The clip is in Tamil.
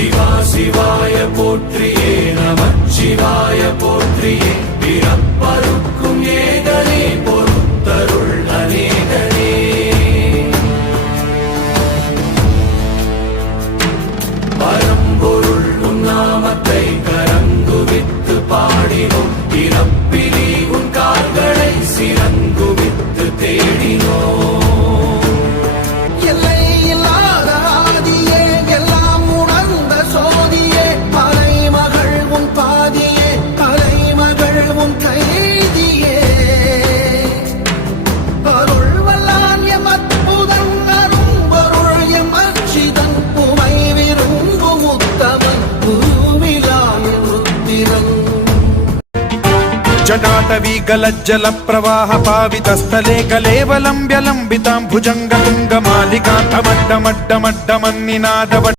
சிவா சிவாய போற்றியே நமச்சிவாய போற்றியே பிறப்பருக்கும் ஏகனே பொறுத்தருள் அநேகனே பரம்பொருள் உன் நாமத்தை கரங்குவித்து பாடினோம் பிறப்பிலி உன் கால்களை சிறங்குவித்து தேடினோம் जटाटवी गलज्जल प्रवाह पावितस्थले कलेवलम्ब्य लम्बितां भुजङ्गतुङ्गमालिकान्तमड्डमड्डमड्डमन्निनादवट्